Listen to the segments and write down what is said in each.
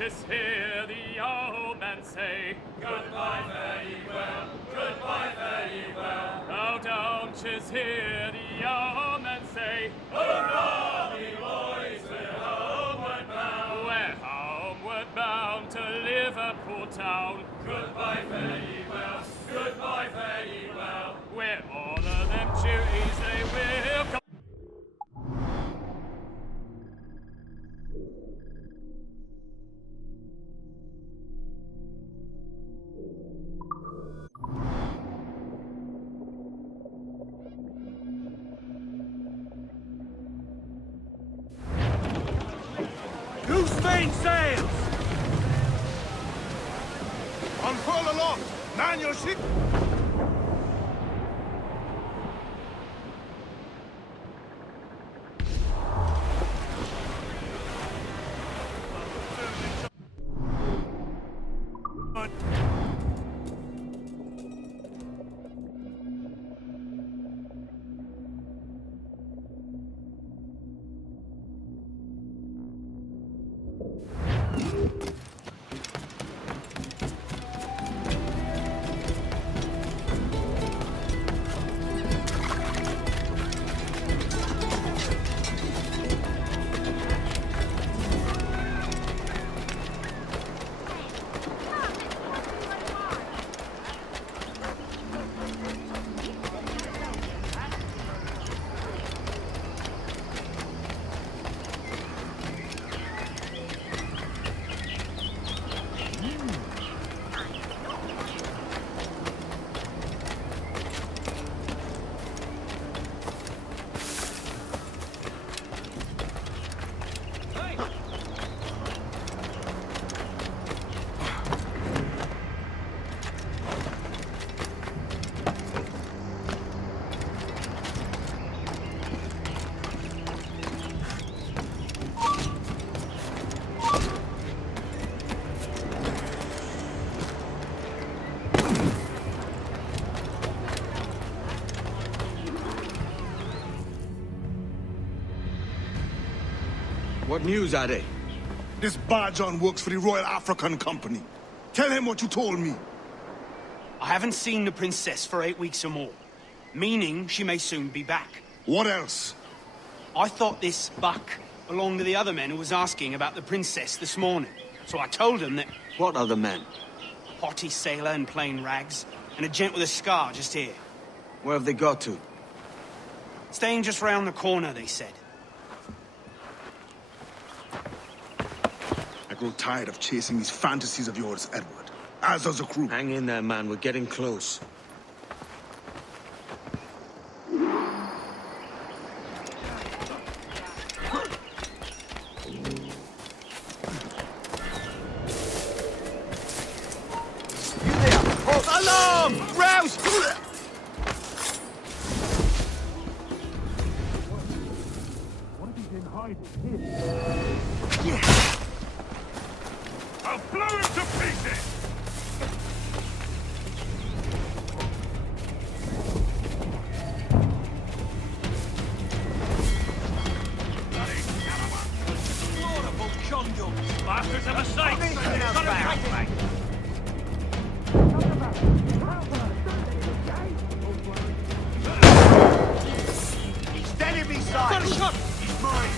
just hear the old man say, goodbye, fare ye well, goodbye, fare ye well. Oh, don't just hear the old man say, hurrah, me boys, we're homeward bound. We're homeward bound to Liverpool town. Goodbye, fare ye well, goodbye, fare ye well. Where all of them duties they will come. Loose mainsails! Unfurl aloft! Man your ship! What news are they? This Barjon works for the Royal African Company. Tell him what you told me. I haven't seen the princess for 8 weeks or more, meaning she may soon be back. What else? I thought this Buck belonged to the other men who was asking about the princess this morning. So I told him that What other men? a potty sailor in plain rags and a gent with a scar just here. Where have they got to? Staying just round the corner, they said. I grow tired of chasing these fantasies of yours, Edward. As does the crew. Hang in there, man. We're getting close. Alarm! Rouse! I'll blow him to pieces! Bastards have a sight! Steady beside! Shot! He's mine!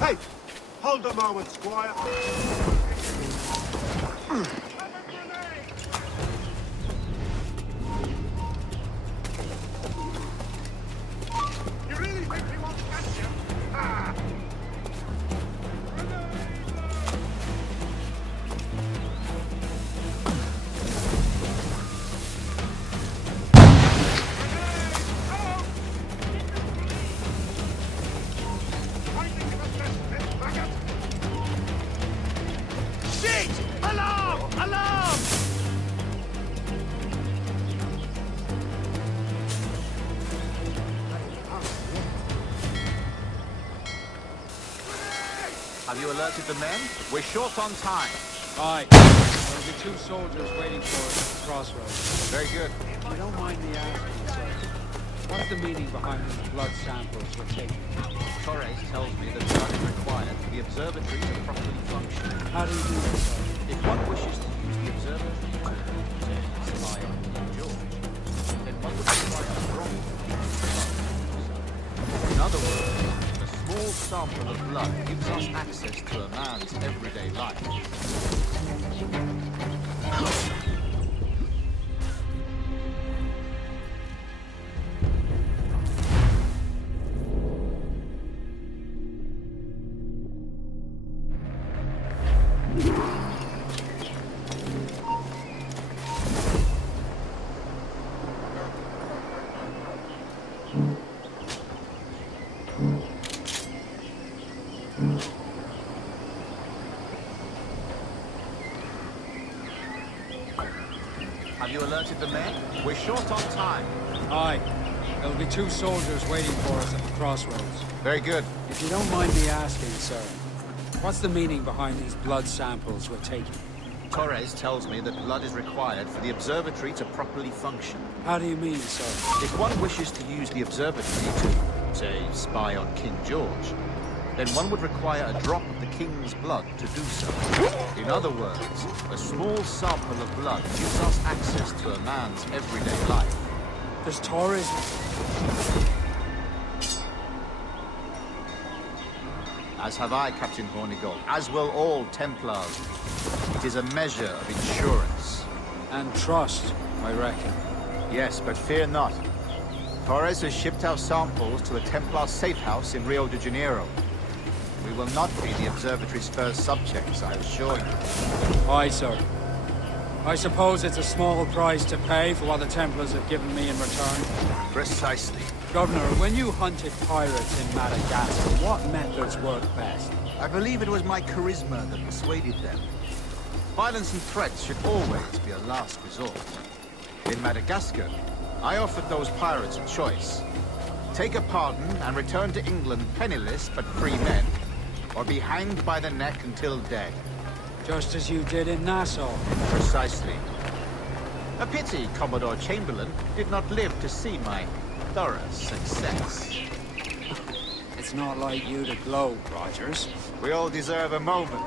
Hey! Hold a moment, Squire. You really think he won't catch you? Ah! Shit! Alarm! Alarm! Have you alerted the men? We're short on time. Aye. There'll be 2 soldiers waiting for us at the crossroads. Very good. If you don't mind me asking, sir, what's the meaning behind these blood samples we're taking? Torres tells me that blood is required for the observatory to properly function. How do you do this, sir? If one wishes to use the observatory to spy on King George, then one would require a drop. In other words, a small sample of blood gives us access to a man's everyday life. Have you alerted the men? We're short on time. Aye. There'll be 2 soldiers waiting for us at the crossroads. Very good. If you don't mind me asking, sir, what's the meaning behind these blood samples we're taking? Torres tells me that blood is required for the observatory to properly function. How do you mean, sir? If one wishes to use the observatory to, say, spy on King George, then one would require a drop of the king's blood to do so. In other words, a small sample of blood gives us access to a man's everyday life. Does Torres... As have I, Captain Hornigold, as will all Templars. It is a measure of insurance. and trust, I reckon. Yes, but fear not. Torres has shipped our samples to the Templar safe house in Rio de Janeiro. We will not be the observatory's first subjects, I assure you. Aye, sir. I suppose it's a small price to pay for what the Templars have given me in return. Precisely. Governor, when you hunted pirates in Madagascar, what methods worked best? I believe it was my charisma that persuaded them. Violence and threats should always be a last resort. In Madagascar, I offered those pirates a choice. Take a pardon and return to England penniless but free men, or be hanged by the neck until dead. Just as you did in Nassau. Precisely. A pity Commodore Chamberlain did not live to see my thorough success. It's not like you to gloat, Rogers. We all deserve a moment.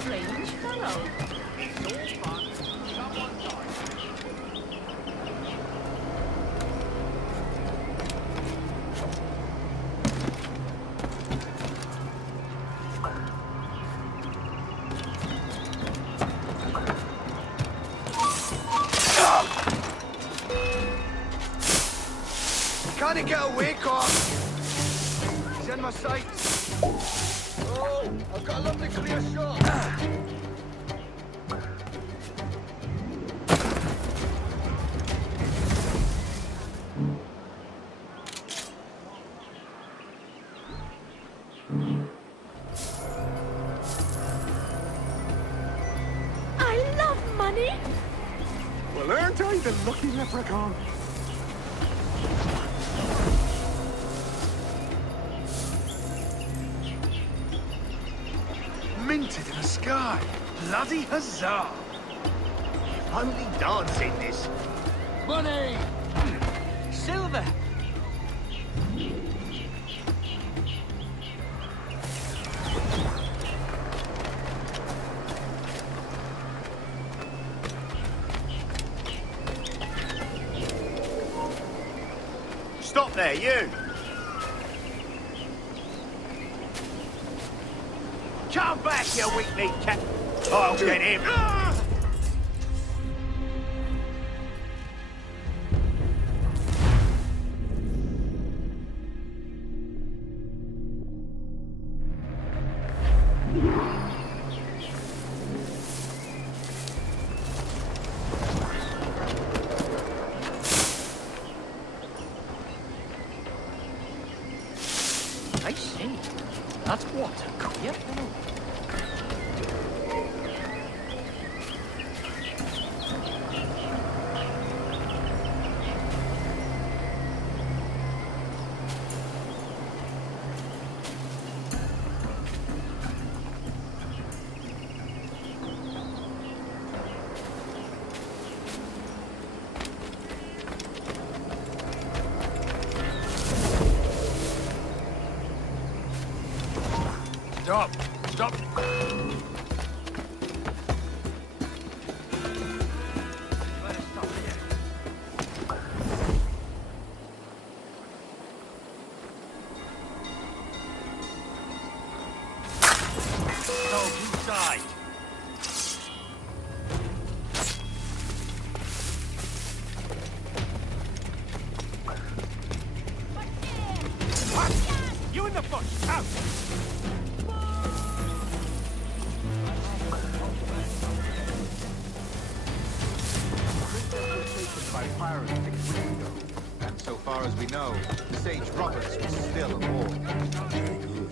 Strange fellow. Can't he get away, Corp? He's in my sights. Oh, I've got a lovely clear shot. I love money. Well, aren't I the lucky leprechaun? Minted in the sky. Bloody huzzah! If only Don's in this. Money! Silver! Stop there, you! Come back, you weak-kneed cat! I'll get him! I see. That's water. Yep. Stop! Stop! Inside! You in the bush! Out! By pirates 6 weeks ago, and so far as we know, Sage Roberts was still aboard. Very good.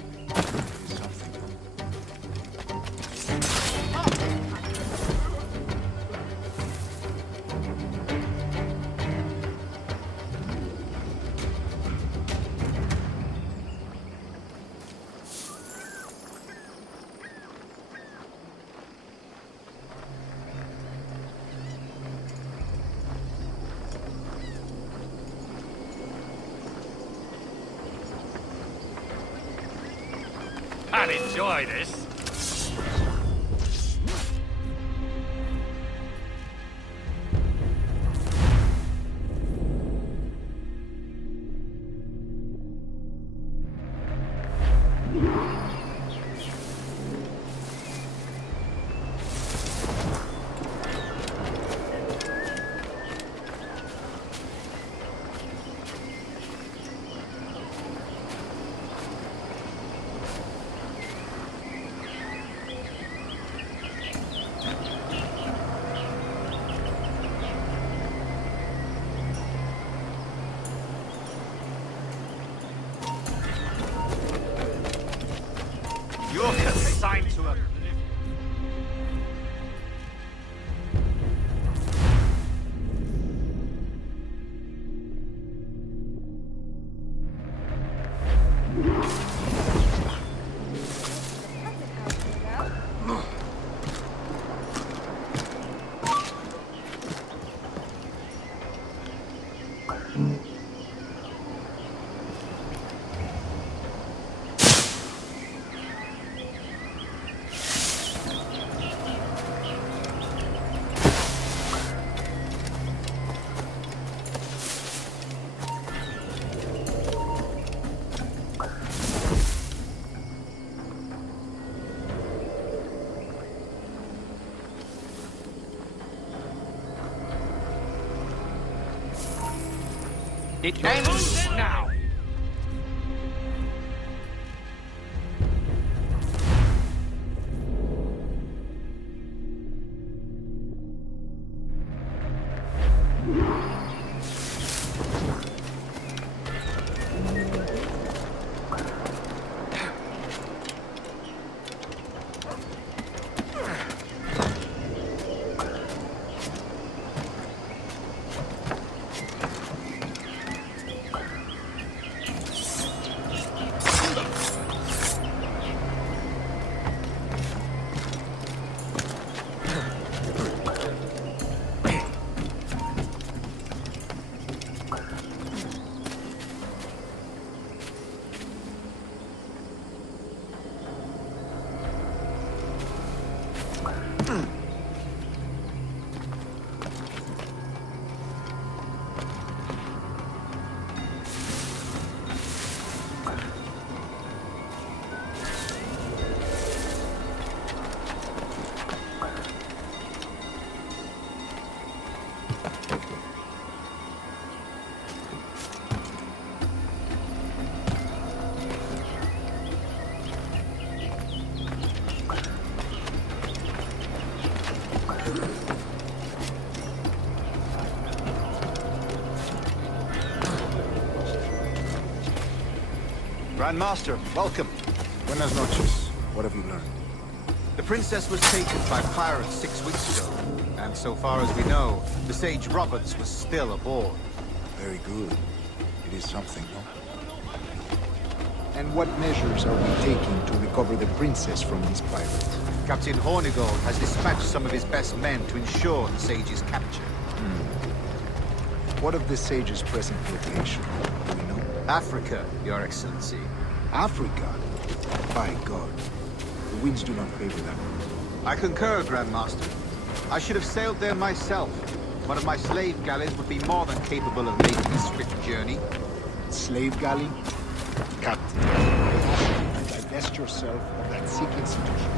I'll enjoy this. You're consigned to a... It ends now! Grandmaster, welcome. Buenas noches. What have you learned? The princess was taken by pirates 6 weeks ago, and so far as we know, the Sage Roberts was still aboard. Very good. It is something, no? And what measures are we taking to recover the princess from these pirates? Captain Hornigold has dispatched some of his best men to ensure the Sage's capture. What of the Sage's present location? Do we know? Africa, Your Excellency. Africa? By God. The winds do not favor that. I concur, Grandmaster. I should have sailed there myself. One of my slave galleys would be more than capable of making a swift journey. Slave galley? Captain, I ask you to divest yourself of that sick institution.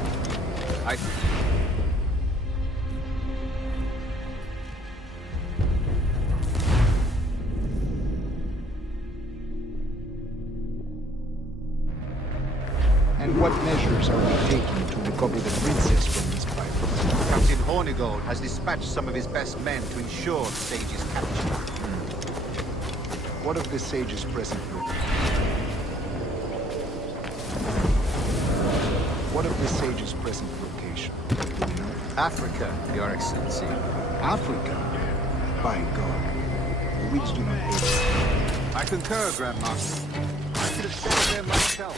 And what measures are we taking to recover the princess from these pirates? Captain Hornigold has dispatched some of his best men to ensure the Sage's capture. What of the Sage's present location? What of the Sage's present location? Do we know? Africa, Your Excellency. Africa? By God. The winds do not favor. I concur, Grandmaster. I should have sailed there myself.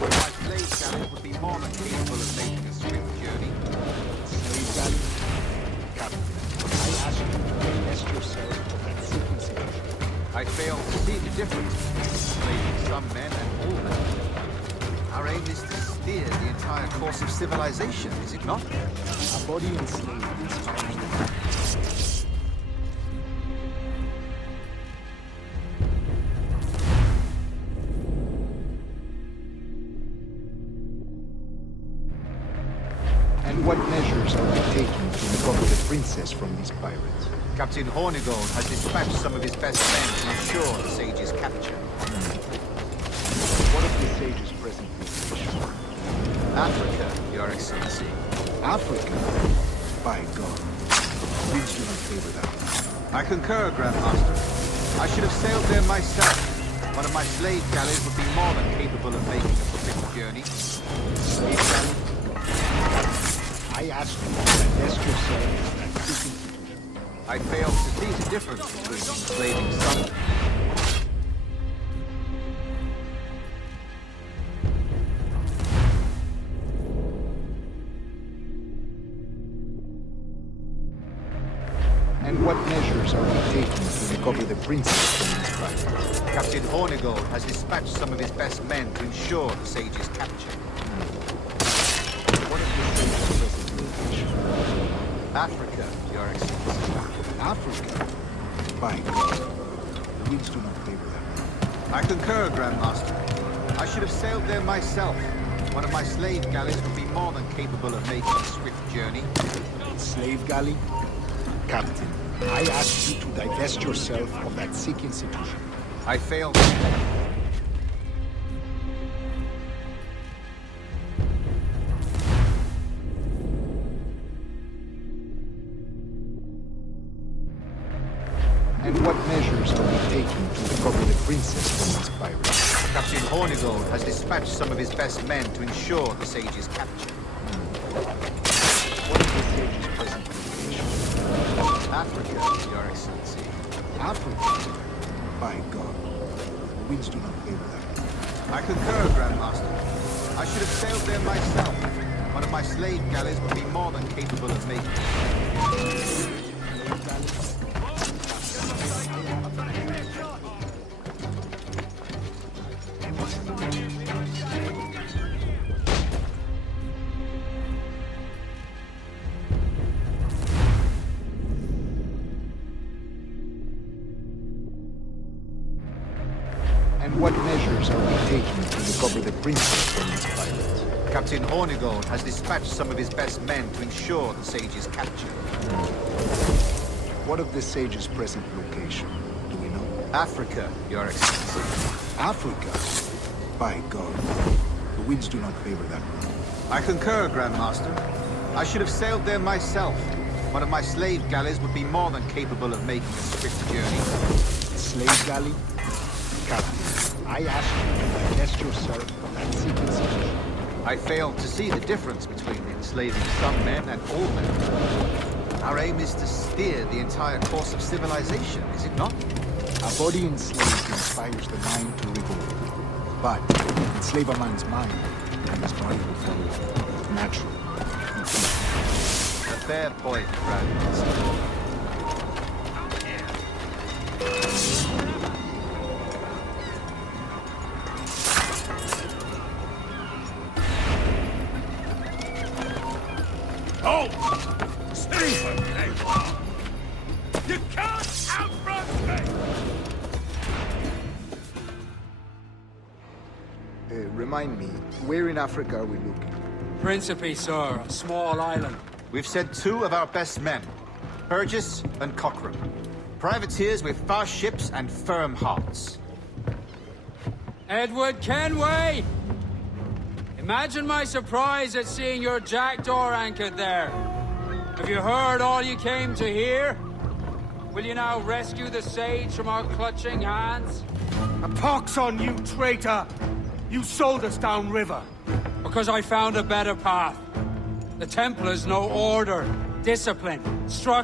One of my slave galleys would be more than capable of making a swift journey. Slave galley? Captain, I ask you to divest yourself of that sick institution. I fail to see the difference between enslaving some men and all men. Our aim is to steer the entire course of civilization, is it not? A body enslaved inspires the practice. And what measures are we taking to recover the princess from these pirates? Captain Hornigold has dispatched some of his best men to ensure the Sage's capture. What of the Sage's present location? Africa, Your Excellency. Africa? By God. Winds do not favor that. I concur, Grandmaster. I should have sailed there myself. One of my slave galleys would be more than capable of making a swift journey. Slave galley? I ask you to divest yourself of that sick institution. I fail to see the difference between enslaving some... And what measures are we taking to recover the princess from these pirates? Captain Hornigold has dispatched some of his best men to ensure the Sage's capture. What of the Sage's present location? Africa, Your Excellency. Africa? By God. The winds do not favor that. I concur, Grandmaster. I should have sailed there myself. One of my slave galleys would be more than capable of making a swift journey. Slave galley? Captain, I ask you to divest yourself of that sick institution. I fail to... And what measures are we taking to recover the princess from these pirates? Captain Hornigold has dispatched some of his best men to ensure the Sage's capture. What is the Sage's present location? Africa, Your Excellency. Africa? By God. The winds do not favor that. I concur, Grandmaster. I should have sailed there myself. One of my slave galleys would be more than capable of making it. And what measures are we taking to recover the princess from these pirates? Captain Hornigold has dispatched some of his best men to ensure the Sage's capture. What of the Sage's present location? Do we know? Africa, Your Excellency. Africa? By God. The winds do not favor that. I concur, Grandmaster. I should have sailed there myself. One of my slave galleys would be more than capable of making a swift journey. Slave galley? Captain, I ask you to divest yourself of that secret situation. I fail to see the difference between enslaving some men and all men. Our aim is to steer the entire course of civilization, is it not? A body enslaved inspires the mind to revolt. But enslave a man's mind, and his body will follow naturally. A fair point, Brad. Oh! Stephen, you can't outrun me! Remind me, where in Africa are we looking? Principe, sir, a small island. We've sent 2 of our best men, Burgess and Cochrane. Privateers with fast ships and firm hearts. Edward Kenway! Imagine my surprise at seeing your jackdaw anchored there. Have you heard all you came to hear? Will you now rescue the sage from our clutching hands? A pox on you, traitor! You sold us downriver. Because I found a better path. The Templars know order, discipline, structure.